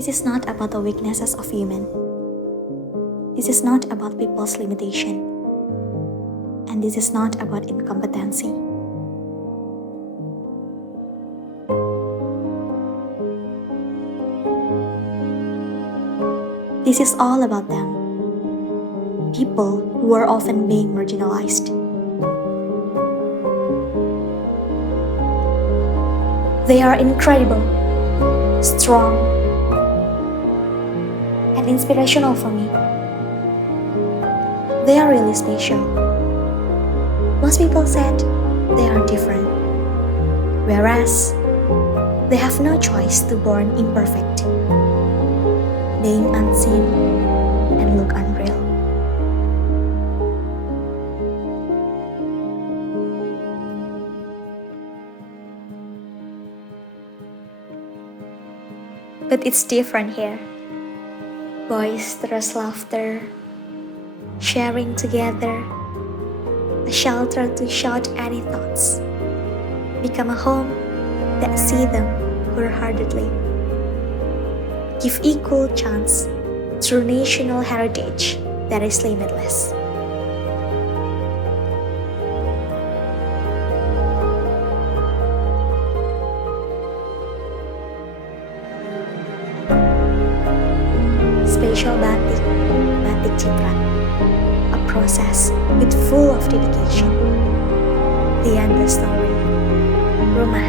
This is not about the weaknesses of human. This is not about people's limitation. And this is not about incompetency. This is all about them. People who are often being marginalized. They are incredible, strong, and inspirational for me. They are really special. Most people said they are different, whereas they have no choice to born imperfect, being unseen and look unreal. But it's different here. Boisterous laughter, sharing together, a shelter to shout any thoughts, become a home that see them wholeheartedly. Give equal chance through national heritage that is limitless. Special batik ciprat, a process with full of dedication. The end of the story, rumah